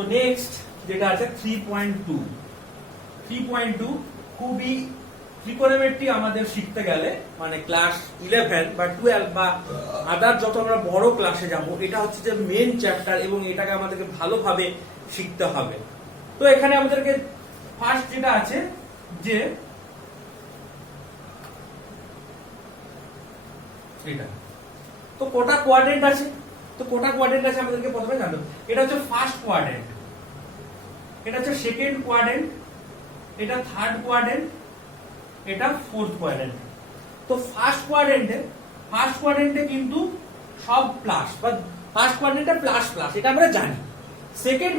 তো নেক্সট যেটা আছে 3.2 খুবই ত্রিকোণমিতি আমাদের শিখতে গেলে মানে ক্লাস 11 বা 12 বা আদার যত আমরা বড় ক্লাসে যাব, এটা হচ্ছে যে মেন চ্যাপ্টার এবং এটাকে আমাদেরকে ভালোভাবে শিখতে হবে। তো এখানে আমাদেরকে ফার্স্ট যেটা আছে যে এটা, তো কোটা কোয়াড্রেন্ট আছে, তো কোটা কোয়াড্রেন্ট আছে আমাদেরকে প্রথমে জানতে হবে। এটা হচ্ছে ফার্স্ট কোয়াড্রেন্ট, এটা হচ্ছে সেকেন্ড কোয়াড্রেন্ট, এটা থার্ড কোয়াড্রেন্ট, এটা ফোর্থ কোয়াড্রেন্ট। তো ফার্স্ট কোয়াড্রেন্টে কিন্তু সব প্লাস বা ফার্স্ট কোয়াড্রেন্টে প্লাস প্লাস, এটা আমরা জানি। সেকেন্ড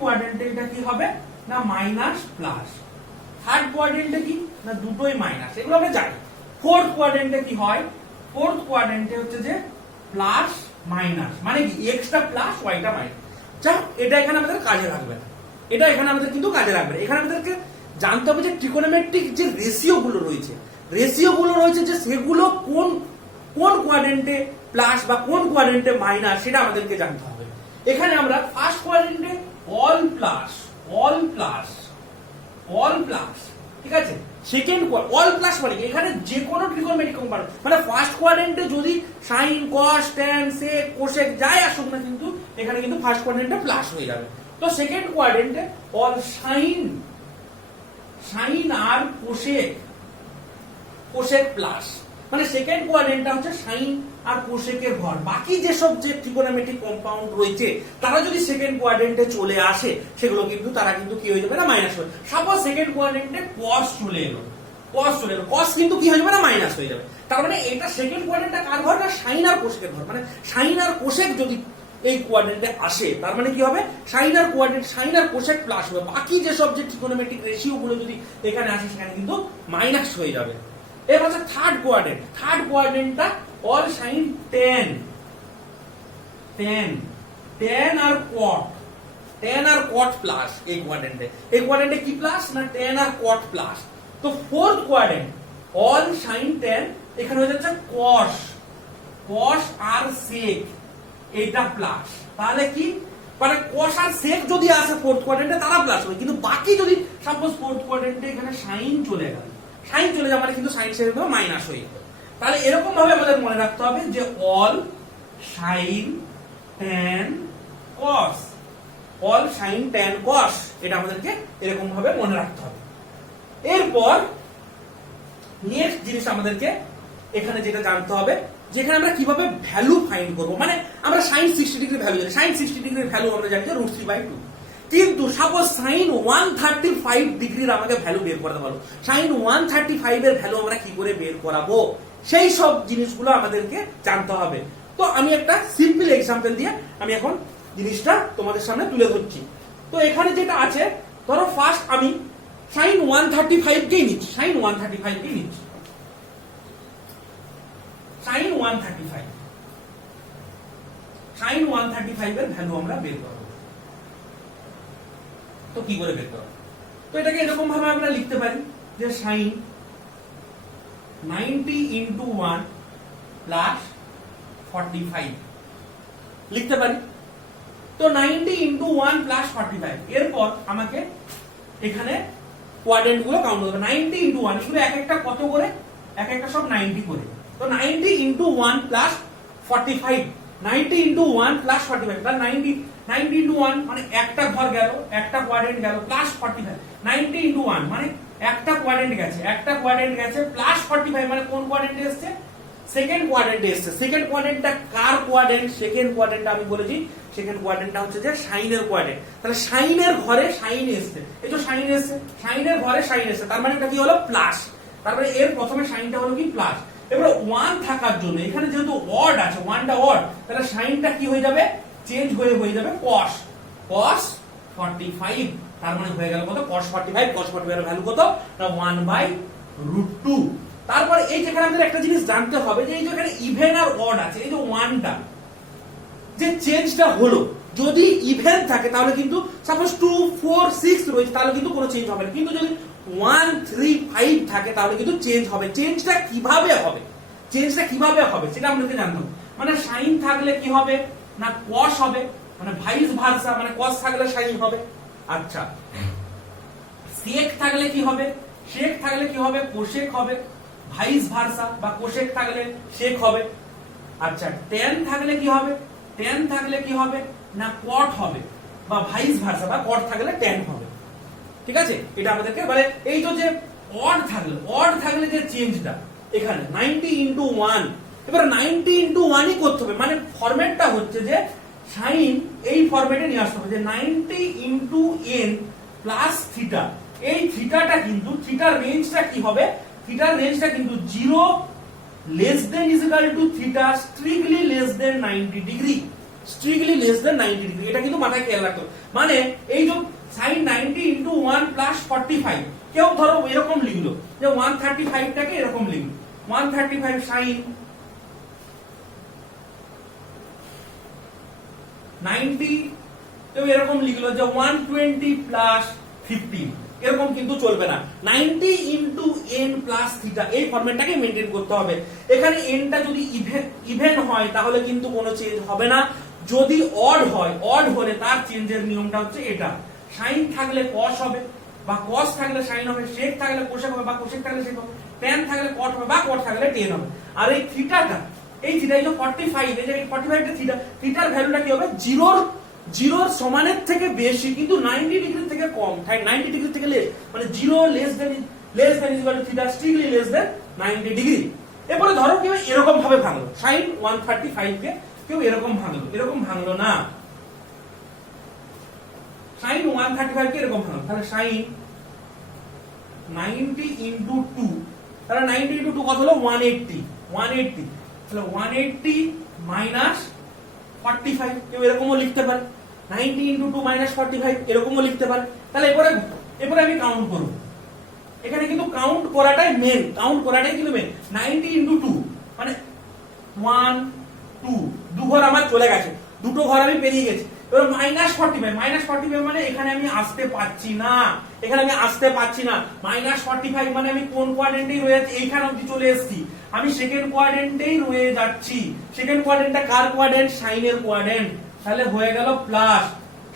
কোয়াড্রেন্টে এটা কি হবে না মাইনাস প্লাস। থার্ড কোয়াড্রেন্টে কি না দুটোই মাইনাস, এগুলো আমরা জানি। ফোর্থ কোয়াড্রেন্টে কি হয়, ফোর্থ কোয়াড্রেন্টে হচ্ছে যে প্লাস মাইনাস, মানে কি এক্সটা প্লাস ওয়াইটা মাইনাস। যাক, এটা এখানে আমাদের কাজে লাগবে না, এটা এখানে আমাদের কিন্তু কাজে লাগবে না। এখানে আমাদেরকে জানতে হবে যে ট্রিকোনোমেট্রিক যে রেশিও গুলো রয়েছে যে সেগুলো কোন কোন কোয়াড্রেন্টে প্লাস বা কোন কোয়াড্রেন্টে মাইনাস, সেটা আমাদেরকে জানতে হবে। এখানে আমরা ফার্স্ট কোয়াড্রেন্টে অল প্লাস, ঠিক আছে। সেকেন্ড অল প্লাস মানে এখানে যে কোনো ট্রিকোনোমেট্রিক কম্পাউন্ড, মানে ফার্স্ট কোয়াড্রেন্টে যদি sine cos tan sec cosec যাই আসুক না, কিন্তু এখানে কিন্তু ফার্স্ট কোয়াড্রেন্টে প্লাস হয়ে যাবে। তো সেকেন্ড কোয়াড্রেন্টে অল সাইন আর কোসেক প্লাস, মানে সেকেন্ড কোয়াড্রেন্টটা হচ্ছে সাইন আর কোসেকের ঘর। বাকি যেসব যে ট্রিকোনোমেট্রিক কম্পাউন্ড রয়েছে তারা যদি সেকেন্ড কোয়াড্রেন্টে চলে আসে, সেগুলো কিন্তু তারা কিন্তু কি হয়ে যাবে না মাইনাস হবে। সাপোজ সেকেন্ড কোয়াড্রেন্টে কস চলে এলো, কস কিন্তু কি হয়ে যাবে না মাইনাস হয়ে যাবে। তার মানে এটা সেকেন্ড কোয়াড্রেন্টটা কার ঘর না সাইন আর কোসেকের ঘর, মানে সাইন আর কোসেক যদি এই কোয়াড্রেন্টে আসে তার মানে কি হবে সাইন আর কোসেক প্লাস হবে। বাকি যেসব যে ট্রিকোনোমেট্রিক রেশিও গুলো যদি এখানে আসে সেখানে কিন্তু মাইনাস হয়ে যাবে। এর হচ্ছে থার্ড কোয়াড্রেন্টটা অল সাইন ট্যান আর কট প্লাস। এই কোয়াড্রেন্টে কি প্লাস না ট্যান আর কট প্লাস। তো fourth quadrant all sign tan, এখানে হয়ে যাচ্ছে কস আর সেক, এটা প্লাস। তাহলে কি মানে কস আর সেক যদি আসে ফোর্থ কোয়াড্রেন্টে তারা প্লাস হবে, কিন্তু বাকি যদি সাপোজ ফোর্থ কোয়াড্রেন্টে এখানে সাইন চলে যাবে মানে কিন্তু সাইন সেক মাইনাস হয়ে যাবে। তাহলে এরকম ভাবে আমাদের মনে রাখতে হবে যে অল সাইন ট্যান কস, এটা আমাদেরকে এরকম ভাবে মনে রাখতে হবে। এরপর নেক্সট জিনিস আমাদেরকে এখানে যেটা জানতে হবে, যেখানে আমরা কিভাবে ভ্যালু ফাইন্ড করব। মানে আমরা sin 60 ডিগ্রি ভ্যালু জানি, sin 60 ডিগ্রির ভ্যালু আমরা জানি যে √3/2, কিন্তু সাপোজ sin 135 ডিগ্রির আমাকে ভ্যালু বের করতে বলো, sin 135 এর ভ্যালু আমরা কি করে বের করাবো, সেই সব জিনিসগুলো আমাদেরকে জানতে হবে। তো আমি একটা সিম্পল এক্সাম্পল দিয়ে আমি এখন জিনিসটা তোমাদের সামনে তুলে ধরছি। তো এখানে যেটা আছে, ধরো ফার্স্ট আমি sin 135 কেই নিচ্ছি, sin 135 এর ভ্যালু আমরা বের করব। তো কি করে বের করব? তো এটাকে এরকম ভাবে আমরা লিখতে পারি যে sin 90 into 1 plus 45 লিখতে পারি। তো 90 into 1 plus 45, এরপর আমাকে এখানে কোয়াড্রেন্ট গুলো কাউন্ট করতে হবে। 90 into 1 এগুলো এক একটা কত করে, এক একটা সব 90 করে। তো 90 into 1 plus 45, 90 into 1 plus 45, তাহলে 90 into 1 মানে একটা ঘর গেল, একটা কোয়াড্রেন্ট গেল, প্লাস 45। 90 into 1 মানে একটা কোয়াড্রেন্ট গেছে প্লাস 45, মানে কোন কোয়াড্রেন্টে এসেছে, সেকেন্ড কোয়াড্রেন্টে এসেছে। সেকেন্ড কোয়াড্রেন্টটা কার কোয়াড্রেন্ট, সেকেন্ড কোয়াড্রেন্টটা আমি বলেছি সেকেন্ড কোয়াড্রেন্টটা হচ্ছে যে সাইনের কোয়াড্রেন্ট। তাহলে সাইনের ঘরে সাইন এসেছে, এই যে সাইন এসেছে, সাইনের ঘরে সাইন এসেছে, তার মানে এটা কি হলো প্লাস। তারপরে এর প্রথমে সাইনটা হলো কি প্লাস। এবারে 1 থাকার জন্য এখানে যেহেতু অড আছে, 1টা অড, তাহলে সাইনটা কি হয়ে যাবে চেঞ্জ হয়ে যাবে cos 45, তার মানে হয়ে গেল কত cos 45 এর ভ্যালু কত না 1/√2। তারপর এই যেখানে আমাদের একটা জিনিস জানতে হবে যে এই যে এখানে ইভেন আর অড আছে, এই যে 1টা যে চেঞ্জটা হলো, যদি ইভেন থাকে তাহলে কিন্তু সাপোজ 2 4 6 রয়েছে তাহলে কিন্তু কোনো চেঞ্জ হবে না, কিন্তু যদি 1 3 5 থাকে তাহলে কিন্তু চেঞ্জ হবে। চেঞ্জটা কিভাবে হবে সেটা আমাদেরকে জানতে হবে। মানে সাইন থাকলে কি হবে না cos হবে, মানে ভাইস ভার্সা, মানে কস থাকলে সাইন হবে। আচ্ছা, সেক থাকলে কি হবে? সেক থাকলে কি হবে? কোসেক হবে। ভাইস ভার্সা বা কোসেক থাকলে সেক হবে। আচ্ছা, ট্যান থাকলে কি হবে? ট্যান থাকলে কি হবে না কট হবে, বা ভাইস ভার্সা বা কট থাকলে ট্যান হবে। ঠিক আছে, এটা আমাদেরকে মানে এই যে অড থাকলে যে চেঞ্জটা এখানে 90 ইনটু 1, এবার 90 ইনটু 1ই করতে হবে, মানে ফরম্যাটটা হচ্ছে যে সাইন এই ফরম্যাটে নিয়ে আসতে হবে যে 90 ইনটু n প্লাস থিটা। এই থিটাটা কিন্তু থিটার রেঞ্জটা কি হবে? থিটার রেঞ্জটা কিন্তু 0 less than is equal two theta strictly less than 90 degree, strictly less than 90 degree. এটা কিন্তু মাথায় খেয়াল রাখতে হবে। মানে এই যে sin 90 ইনটু 1 প্লাস 45, কেউ ধরো এরকম লিখলো যে 135 টাকে এরকম লিখলো 135 sin 90, কেউ এরকম লিখলো যে 120 প্লাস 15, এরকম কিন্তু চলবে না। 90 ইনটু n প্লাস থিটা, এই ফরম্যাটটাকে মেইনটেইন করতে হবে। এখানে nটা যদি ইভেন হয় তাহলে কিন্তু কোনো চেঞ্জ হবে না, যদি অড হয়, অড হলে তার চেঞ্জের নিয়মটা হচ্ছে এটা, সাইন থাকলে কস হবে বা কস থাকলে সাইন হবে, সেক থাকলে কোসেক হবে বা কোসেক থাকলে সেক হবে, ট্যান থাকলে কট হবে বা কট থাকলে টেন হবে। আর এই থিটাটা, এই থিটা এই যে 45, এই যে 45 টা থিটা, থিটার ভ্যালুটা কি হবে? জিরোর সমানের থেকে বেশি কিন্তু 90 ডিগ্রি থেকে কম, 90 ডিগ্রি থেকে লেস, মানে 0 less than equal to theta strictly less than 90 degree. এরপরে ধরো কেউ এরকম ভাবে ভাঙলো sin 135 কে, কেউ এরকম ভাঙলো, এরকম ভাঙলো না, sin 135 কে এরকম ভাঙলো, তাহলে sin 90 ইনটু 2, তাহলে 90 ইনটু 2 কত হলো? 180, তাহলে 180 মাইনাস 45, কেউ এরকমও লিখতে পারে, 90 ইনটু 2 মাইনাস 45 এরকমও লিখতে পারে। তাহলে এরপরে আমি কাউন্ট করব, এখানে কিন্তু কাউন্ট করাটাই মেন, কাউন্ট করাটাই কিন্তু মেন। 90 ইনটু 2 মানে 1 2, দু ঘর আমার চলে গেছে, দুটো ঘর আমি পেরিয়ে গেছি। এবার মাইনাস 45 মানে এখানে আমি আসতে পাচ্ছি না, এখানে আমি আসতে পাচ্ছি না। মাইনাস 45 মানে আমি কোন কোয়াড্রেন্টেই রয়ে যাচ্ছি? এইখানে অবধি চলে এসেছি, আমি সেকেন্ড কোয়াড্রেন্টেই রয়ে যাচ্ছি। সেকেন্ড কোয়াড্রেন্টটা কার কোয়াড্রেন্ট? সাইনের কোয়াড্রেন্ট। তাহলে হয়ে গেল প্লাস,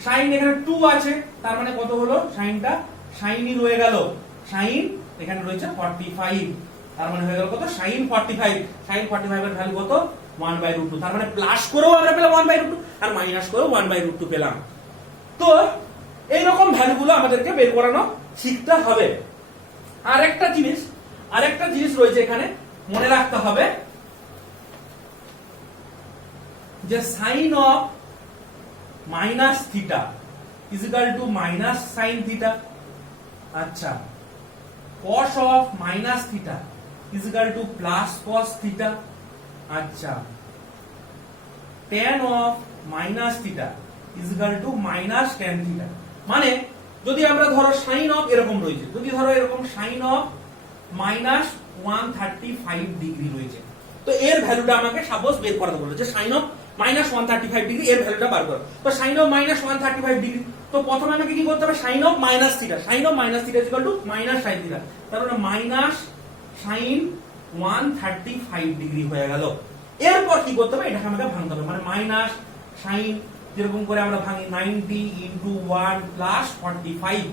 সাইন এখানে 2 আছে, তার মানে কত হলো? সাইনটা সাইনই রয়ে গেল, সাইন এখানে রয়েছে 45, তার মানে হয়ে গেল কত? সাইন 45, সাইন 45 এর ভ্যালু কত? 1/√2। তার মানে প্লাস করেও আমরা পেলাম 1/√2 আর মাইনাস করেও 1/√2 পেলাম। তো এইরকম ভ্যালুগুলো আমাদেরকে বের করানো শিখতে হবে। আরেকটা জিনিস রয়েছে এখানে মনে রাখতে হবে যে sine of minus theta is equal to minus sine theta. আচ্ছা, cos of minus theta is equal to plus cos theta. আচ্ছা, tan of minus theta is equal to minus tan theta. মানে যদি আমরা ধরো সাইন অফ এরকম রয়েছে, যদি ধরো এরকম সাইন অফ মাইনাস 135 ডিগ্রি রয়েছে, তো এর ভ্যালুটা আমাকে সাপোজ বের করতে বললো যে সাইন অফ মাইনাস 135 ডিগ্রি, এর ভ্যালুটা বার করো। তো সাইন অফ মাইনাস 135 ডিগ্রি, তো প্রথমে আমাকে কি করতে হবে? Sine of minus theta, sine of minus theta is equal to minus sine theta, তার মানে মাইনাস সাইন 135 ডিগ্রি হয়ে গেল। এরপর কি করতে হবে? এটাকে আমাকে ভাঙতে হবে, মানে মাইনাস সাইন যেরকম করে আমরা ভাঙি 90 ইনটু 1 প্লাস 45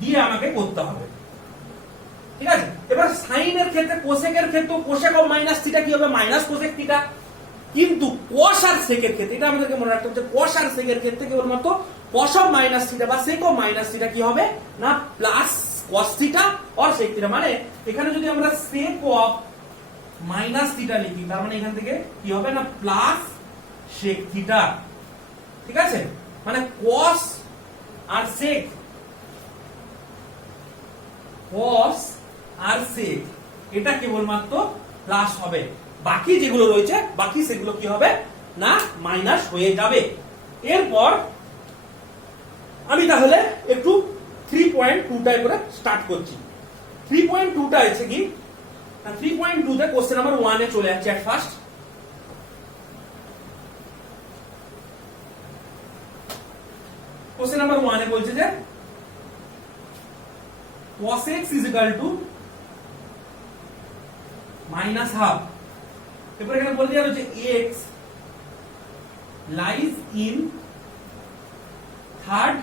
দিয়ে আমাকে করতে হবে। ঠিক আছে, এবার সাইনের ক্ষেত্রে, কোসেকের ক্ষেত্রে কোসেক অফ মাইনাস থিটা কি হবে? Minus cosec theta. কিন্তু কস আর সেকের ক্ষেত্রে, এটা আমাদেরকে মনে রাখতে হবে, কস আর সেকের ক্ষেত্রে কেবলমাত্র কস অফ মাইনাস থিটা বা সেক অফ মাইনাস থিটা কি হবে না plus cos theta or sec theta. মানে এখানে যদি আমরা সেক অফ মাইনাস থিটা লিখি, তার মানে এখান থেকে কি হবে না প্লাস সেক থিটা। ঠিক আছে, মানে কস আর সেক, কস আর সেক এটা কেবলমাত্র প্লাস হবে, বাকি যেগুলো রয়েছে বাকি সেগুলো কি হবে না মাইনাস হয়ে যাবে। এরপর আমি তাহলে একটু 3.2টায় করে স্টার্ট করছি। 3.2টা আছে কি, 3.2 তে কোশ্চেন নাম্বার 1 এ চলে যাচ্ছে এট ফার্স্ট। কোশ্চেন নাম্বার 1 এ বলছে যে cos x is equal to minus half। এরপর এখানে বলে দেওয়া হচ্ছে x lies in third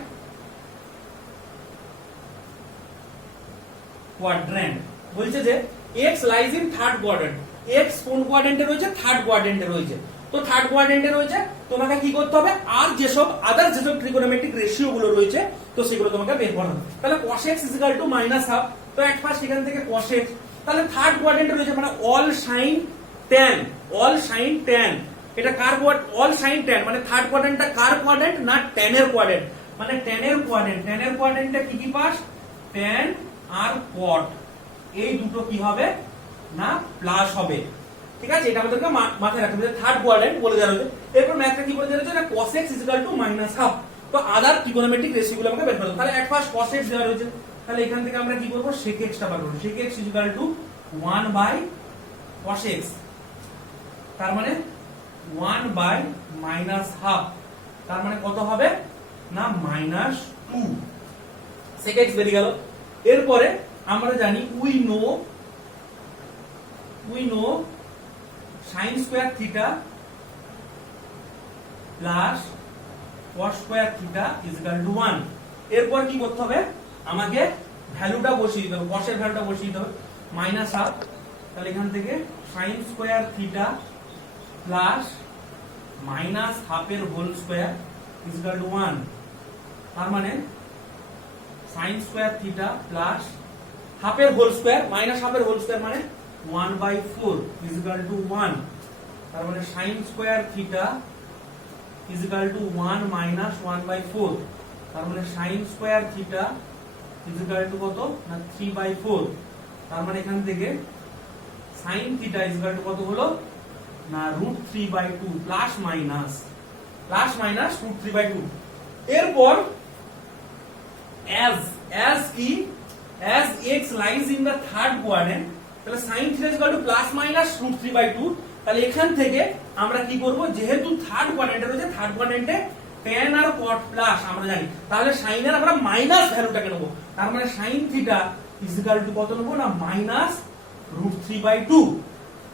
quadrant. বলছে যে x lies in third quadrant, x কোন কোয়াড্রেন্টে রয়েছে? থার্ড কোয়াড্রেন্টে রয়েছে। তো থার্ড কোয়াড্রেন্টে রয়েছে, তোমাকে কি করতে হবে? আর যেসব আদার যেসব ট্রিগোনোমেট্রিক রেশিও গুলো রয়েছে তো সেগুলো তোমাকে বের করতে হবে। তাহলে cos x -1/2, তো এক ফার্স্ট এখান থেকে cos x, তাহলে থার্ড কোয়াড্রেন্টে রয়েছে মানে all sine tan, all sine tan, এটা কার অল সাইন tan মানে থার্ড কোয়াড্রেন্টটা কার কোয়াড্রেন্ট? না tan এর কোয়াড্রেন্ট, মানে tan এর কোয়াড্রেন্ট। tan এর কোয়াড্রেন্টে কি কি পাস? tan আর cot, এই দুটো কি হবে? না প্লাস হবে। ঠিক আছে, এটা আমাদেরকে মাথায় রাখতে হবে। থার্ড কোয়াড্রেন্ট বলে দেওয়া হয়েছে। এরপর ম্যাথটা কি বলে দেওয়া হয়েছে? না cos x -1/2, তো আদার ট্রিগোনোমেট্রিক রেশিও গুলো আমাকে বের করতে হবে। তাহলে এক ফার্স্ট cos x দেওয়া হয়েছে, তাহলে এখান থেকে আমরা কি করব? sec x টা বার করব। sec x 1/cos x, তার মানে 1/-1/2, তার মানে কত হবে? না -2 sec x বেরিয়ে গেল। এরপরে আমরা জানি we know sin square theta plus cos square theta is equal to 1। এরপর কি করতে হবে? আমাকে ভ্যালুটা বসিয়ে দিতে হবে, cos এর ভ্যালুটা বসিয়ে দিতে হবে -1/2, তাহলে এখান থেকে sin square theta plus -1/2 এর whole square is equal to 1, তার মানে sin square theta plus half এর হোল স্কয়ার -1/2 এর হোল স্কয়ার মানে 1/4 is equal to 1, তার মানে sin square theta is equal to 1 - 1/4, তার মানে sin square theta is equal to কত? না 3/4, তার মানে এখান থেকে sin theta is equal to কত হলো? না √3/2 প্লাস মাইনাস √3/2। এরপর as কি? as x lies in the third quadrant, তাহলে sin theta is equal to plus minus √3/2, তাহলে এখান থেকে আমরা কি করব? যেহেতু থার্ড কোয়াড্রেন্টে রয়েছে, থার্ড কোয়াড্রেন্টে tan আর cot প্লাস আমরা জানি, তাহলে sin এর আমরা মাইনাস ভ্যালুটাকে নেব, তার মানে sin theta is equal to কত নেব? না -√3/2।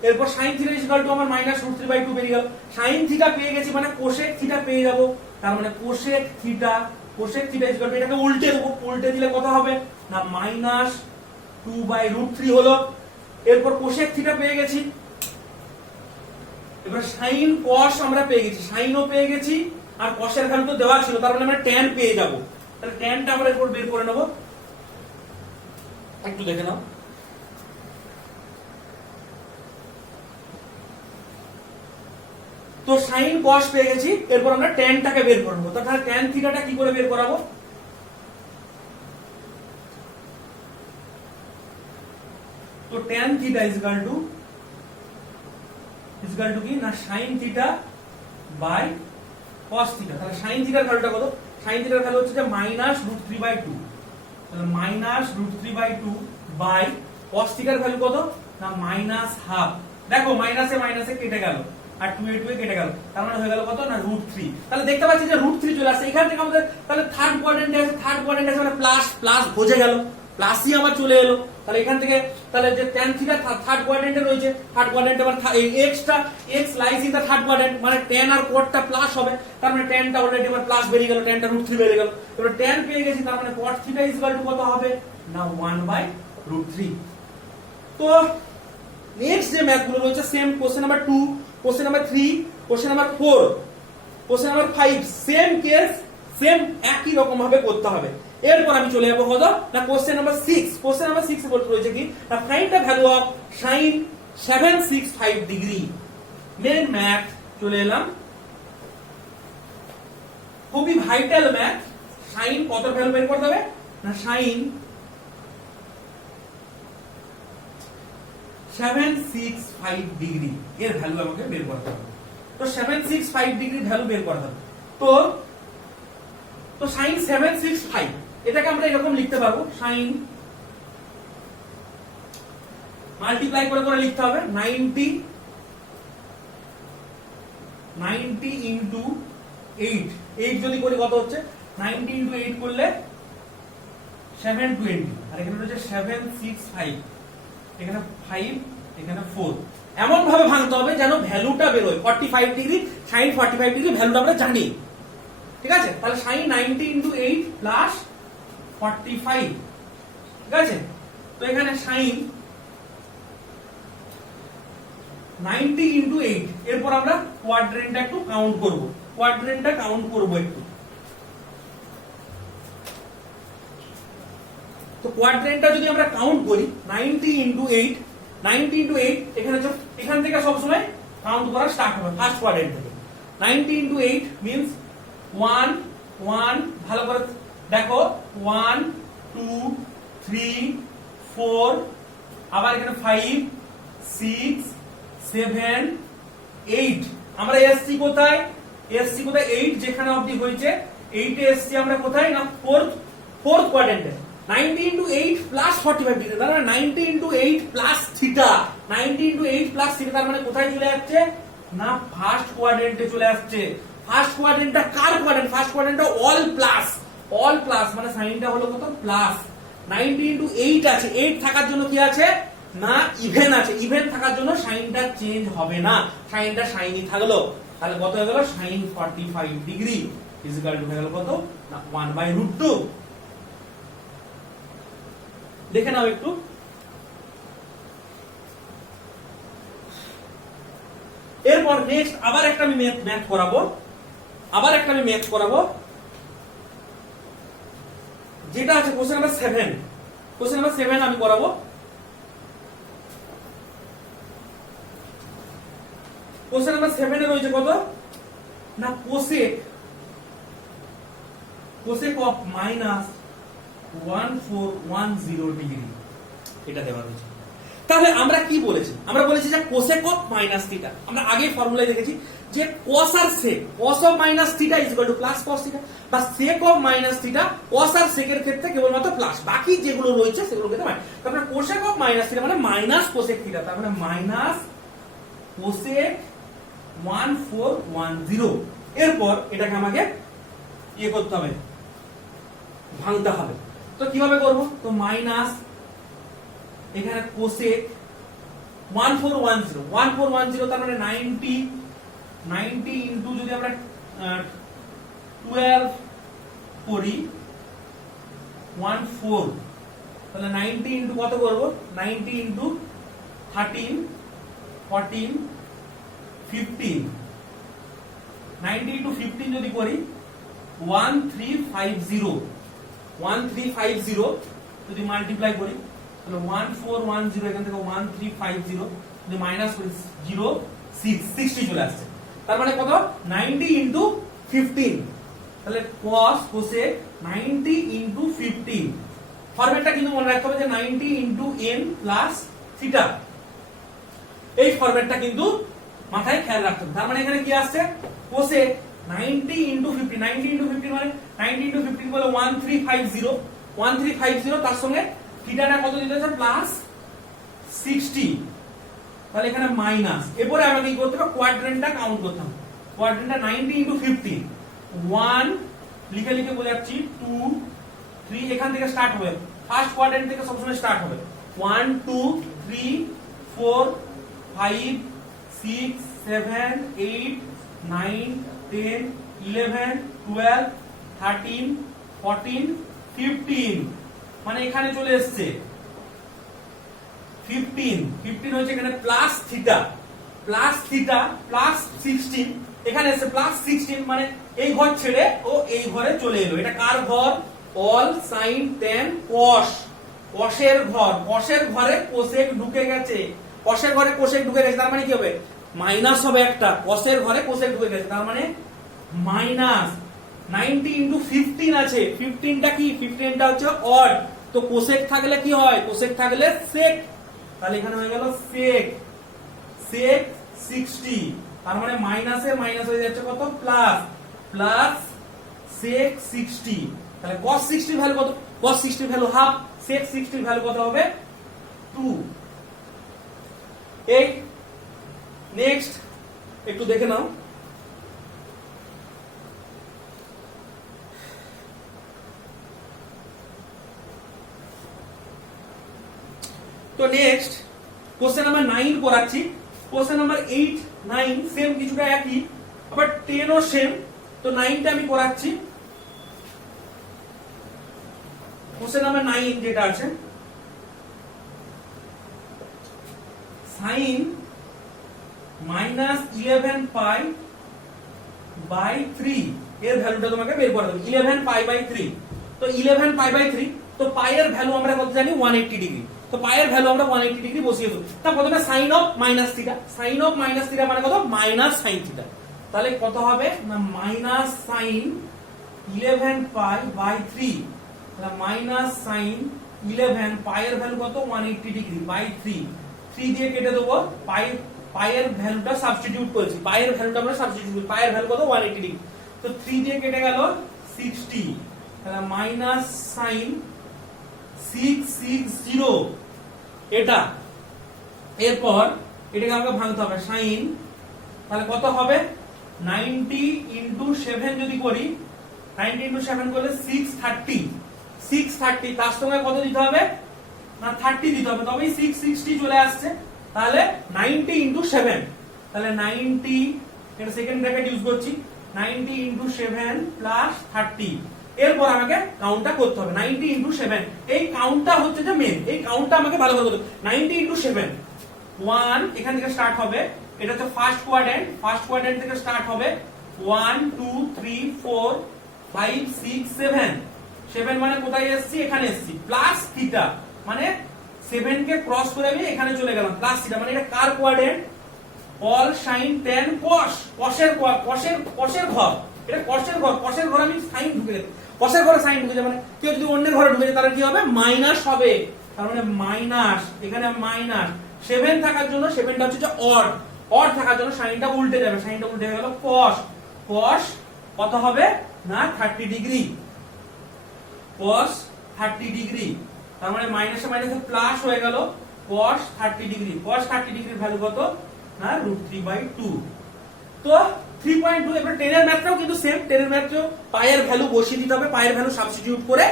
এরপর sin theta is equal to আমার -√3/2 বেরিয়ে গেল। sin theta পেয়ে গেছি মানে cosec theta পেয়ে যাব, তার মানে cosec theta is equal to, এটাকে উল্টে দেব, উল্টে দিলে কত হবে? না -2/√3 হলো। এরপর cosec theta পেয়ে গেছি, এবার sin cos আমরা পেয়ে গেছি, sin ও পেয়ে গেছি আর cos এর ভ্যালু তো দেওয়া ছিল, তার মানে আমরা tan পেয়ে যাব। তাহলে tan টা আমরা এরপর বের করে নেব, একটু দেখে নাও। তো sin cos পেয়ে গেছি, এরপর আমরা tan টাকে বের করব। তাহলে tan থিটা টা কি করে বের করাবো? তো tan theta is equal to কি? না sin theta by cos theta। তাহলে sin theta এর ভ্যালুটা কত? sin theta এর ভ্যালু হচ্ছে যে -√3/2, তাহলে -√3/2 বাই cos theta এর ভ্যালু কত? না -1/2। দেখো মাইনাসে মাইনাসে কেটে গেল আর 2 এ 2 এ কেটে গেল, তার মানে হয়ে গেল কত? না √3। তাহলে দেখতে পাচ্ছি যে √3 চলে আসছে। এখান থেকে আমাদের তাহলে থার্ড কোয়াড্রেন্টে আছে, থার্ড কোয়াড্রেন্টে আছে মানে প্লাস বোঝা গেল, প্লাসই আমার চলে এলো। তাহলে এখান থেকে তাহলে যে tan থিটা থার্ড কোয়াড্রেন্টে রয়েছে, থার্ড কোয়াড্রেন্টে মানে এই x lies in the third quadrant, মানে tan আর cot টা প্লাস হবে, তার মানে tan টা অলরেডি আমার প্লাস বেরিয়ে গেল, tan টা √3 বেরিয়ে গেল। এবার tan পেয়ে গেছি, তার মানে cot theta is equal two কত হবে? না 1/√3। তো নেক্সট যে ম্যাথ গুলো রয়েছে same question number 2, question number 3, question number 4, question number 5, same case, same একই রকম ভাবে করতে হবে। এরপর আমি চলে যাবো কত? না কোশ্চেন নাম্বার 6। কোশ্চেন নাম্বার 6 এ বলতে রয়েছে কি? না find the value of sin 765 degree. Main math চলে এলাম, খুবই ভাইটাল ম্যাথ। sin কত ভ্যালু বের করতে হবে? না sin 765 ডিগ্রি এর ভ্যালু আমাকে বের করতে হবে। তো 765 ডিগ্রি ভ্যালু বের করতে হবে। তো sin 765 এটাকে আমরা এরকম লিখতে পারবো, sin মাল্টিপ্লাই করে করে লিখতে হবে 90 ইনটু 8। 8 যদি করি কত হচ্ছে? 90 ইনটু 8 করলে 720, আর এখানে হচ্ছে 765, এখানে 5, এখানে 4। এমন ভাবে ভাঙতে হবে যেন ভ্যালুটা বের হয় 45 ডিগ্রি, sin 45 ডিগ্রি ভ্যালুটা আমরা জানি। ঠিক আছে, তাহলে sin 90 ইনটু 8 প্লাস 45, ঠিক আছে। তো এখানে sin 90 ইনটু 8, এরপর আমরা কোয়াড্রেন্টটা একটু কাউন্ট করব, কোয়াড্রেন্টটা কাউন্ট করব একটু। তো কোয়াড্রেন্টটা যদি আমরা কাউন্ট করি 90 ইনটু 8, 90 ইনটু 8 এখান থেকে সবসময় কাউন্ট করা স্টার্ট হবে ফার্স্ট কোয়াড্রেন্ট থেকে। 90 ইনটু 8 মিন্স 1 1, ভালো করে দেখো 1 2 3 4, আবার এখানে 5 6 7 8। আমরা এসছি কোথায়? এসছি কোথায়? 8 যেখানে অবধি হয়েছে 8 এ এসছি আমরা কোথায়? না ফোর্থ কোয়াড্রেন্টে। 90 into 8 plus 45 ডিগ্রি, তার মানে 90 into 8 plus theta, 90 into 8 plus theta, তার মানে কোথায় চলে যাচ্ছে? না ফার্স্ট কোয়াড্রেন্টে চলে আসছে। ফার্স্ট কোয়াড্রেন্টটা কার কোয়াড্রেন্ট? ফার্স্ট কোয়াড্রেন্টটা অল প্লাস, মানে সাইনটা হলো কত? প্লাস। 90 into 8 আছে, 8 থাকার জন্য কি আছে? না ইভেন আছে, ইভেন থাকার জন্য সাইনটা চেঞ্জ হবে না, সাইনটা সাইনই থাকলো। তাহলে কত হয়ে গেল? Sine 45 degree is equal to হয়ে গেল কত? না 1/√2। দেখে নাও একটু। এরপর নেক্সট আবার একটা আমি ম্যাথ করাবো, যেটা আছে কোশ্চেন নাম্বার 7। কোশ্চেন নাম্বার 7 আমি করাবো। কোশ্চেন নাম্বার 7 এ রয়েছে কত? না কোসেক অফ মাইনাস 1410 ডিগ্রি, এটা দেওয়া রয়েছে। তাহলে আমরা কি বলেছি? আমরা বলেছি যে কোসেক অফ মাইনাস থিটা, আমরা আগে ফর্মুলায় দেখেছি যে cos আর sec, cos of minus theta is equal to plus cos theta, বা sec of minus theta cos আর sec এর ক্ষেত্রে কেবলমাত্র প্লাস, বাকি যেগুলো রয়েছে সেগুলো ক্ষেত্রে মাইনাস। তারপরে কোসেক অফ মাইনাস থিটা মানে মাইনাস কোসেক থিটা, তার মানে মাইনাস কোসেক 1410। এরপর এটাকে আমাকে করতে হবে, ভাঙতে হবে। তো কিভাবে করব? তো মাইনাস এখানে কোসেক 1410, তার মানে 90 ইনটু যদি আমরা 12 করি 14, তাহলে 90 ইনটু কত করব? 90 ইনটু 13 14 15, 90 ইনটু 15 যদি করি 1350 যদি মাল্টিপ্লাই করি তাহলে 1410, এখান থেকে 1350 যদি মাইনাস করি 60 চলে আসছে। তার মানে কত? 90 ইনটু 15, তাহলে cos cosec 90 ইনটু 15। ফরম্যাটটা কিন্তু মনে রাখতে হবে যে 90 ইনটু n প্লাস থিটা, এই ফরম্যাটটা কিন্তু মাথায় খেয়াল রাখতে হবে। তার মানে এখানে কি আসছে? cosec 90 ইনটু 15, 90 ইনটু 15 মানে 90 ইনটু 15 বলে 1350, তার সঙ্গে থিটাটা কত দিতে হচ্ছে? প্লাস 60, তাহলে এখানে মাইনাস। এরপরে আমাকে কি করতে হবে? কোয়াড্রেন্টটা কাউন্ট করতে হবে। কোয়াড্রেন্টটা 90 ইনটু 15, 1 লিখে বোঝাচ্ছি, 2 3 এখান থেকে স্টার্ট হবে, ফার্স্ট কোয়াড্রেন্ট থেকে সবসময় স্টার্ট হবে। 1 2 3 4 5 6 7 8 9 10 11 12 13 14 15, মানে এখানে চলে এসছে 15 হচ্ছে এখানে প্লাস থিটা প্লাস 16, এখানে এসে প্লাস 16, মানে এই ঘর ছেড়ে ও এই ঘরে চলে এলো। এটা কার ঘর? অল সাইন টেন কস, কসের ঘর, কসের ঘরে কোসেক ঢুকে গেছে, কসের ঘরে কোসেক ঢুকে গেছে, তার মানে কি হবে? মাইনাস হবে একটা, কসের ঘরে কোসেক ঢুকে গেছে, তার মানে মাইনাস। 90 ইনটু 15 আছে, 15টা কি? 15টা হচ্ছে অড, তো কোসেক থাকলে কি হয়? কোসেক থাকলে সেক, তাহলে এখানে হয়ে গেল সেক 60, তার মানে মাইনাসে মাইনাস হয়ে যাচ্ছে কত? প্লাস সেক 60, তাহলে cos 60 ভ্যালু কত? cos 60 value half, sec 60 value কত হবে? 2। এই নেক্সট একটু দেখে নাও। তো নেক্সট কোশ্চেন নাম্বার 9 করাচ্ছি। কোশ্চেন নাম্বার 8 9 সেম কিছুটা একই, আবার 10 ও সেম, তো 9টা আমি করাচ্ছি। কোশ্চেন নাম্বার 9 যেটা আছে, sin -11 পাই বাই 3 এর ভ্যালুটা তোমাকে বের করে দেব। 11 পাই বাই 3, তো 11 পাই বাই 3, তো পাই এর ভ্যালু আমরা কত জানি 180 ডিগ্রি, তো পাই এর ভ্যালু আমরা 180 ডিগ্রি বসিয়ে দেব। তা প্রথমে sin of minus theta, sin of minus theta মানে কত মাইনাস sin থিটা, তাহলে কত হবে না মাইনাস sin 11 পাই বাই 3, তাহলে মাইনাস sin 11 পাই এর ভ্যালু কত 180 ডিগ্রি বাই 3, 3 দিয়ে কেটে দেবো, পাই এর ভ্যালুটা সাবস্টিটিউট করেছি, পাই এর ভ্যালুটা আমরা সাবস্টিটিউট করি, পাই এর ভ্যালু কত 180 ডিগ্রি, তো 3 দিয়ে কেটে গেল 60, তাহলে মাইনাস sin 660 এটা। এরপর এটাকে আমাকে ভাঙতে হবে sin, তাহলে কত হবে 90 ইনটু 7 যদি করি, 90 ইনটু 7 করলে 630, তার সঙ্গে কত দিতে হবে না 30 দিতে হবে, তবেই 660 চলে আসছে। তাহলে 90 ইনটু 7, তাহলে 90, এটা সেকেন্ড ব্র্যাকেট ইউজ করছি, 90 ইনটু 7 প্লাস 30। এরপর আমাকে কাউন্টটা করতে হবে 90 ইনটু 7, এই কাউন্টটা হচ্ছে যে মেন, এই কাউন্টটা আমাকে ভালো করে করতে হবে। 90 ইনটু 7, 1 এখান থেকে স্টার্ট হবে, এটা হচ্ছে ফার্স্ট কোয়াড্রেন্ট থেকে স্টার্ট হবে, 1 2 3 4 5 6 7, 7 মানে কোথায় এসেছি এখানে এসেছি, প্লাস থিটা মানে 7 কে ক্রস করে আমি এখানে চলে গেলাম, প্লাস থিটা মানে এটা কার quadrant, all sine tan cos, কসের ঘর, এটা কসের ঘর আমি সাইন ঢুকে দেব, কসের ঘরে সাইন ঢুকে যাবে, মানে কেউ যদি অন্যের ঘরে ঢুকে যায় তাহলে কি হবে মাইনাস হবে, তার মানে মাইনাস, এখানে মাইনাস 7 থাকার জন্য, 7টা হচ্ছে যে অড থাকার জন্য সাইনটা উল্টে যাবে, সাইনটা উল্টে গেল cos কত হবে না 30 ডিগ্রি, cos 30 ডিগ্রি, তার মানে মাইনাসে মাইনাসে প্লাস হয়ে গেল cos 30 ডিগ্রি, cos 30 ডিগ্রির ভ্যালু কত না √3/2। তো 3.2, এবার 10 এর ম্যাথটাও কিন্তু সেম, 10 এর ম্যাথটাও পায়ের ভ্যালু বসিয়ে দিতে হবে, পায়ের ভ্যালু সাবস্টিটিউট করে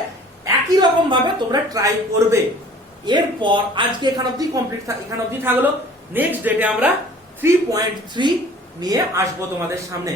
একই রকম ভাবে তোমরা ট্রাই করবে। এরপর আজকে এখান অবধি কমপ্লিট, এখান অবধি থাকলো, নেক্সট ডেটে আমরা 3.3 নিয়ে আসবো তোমাদের সামনে।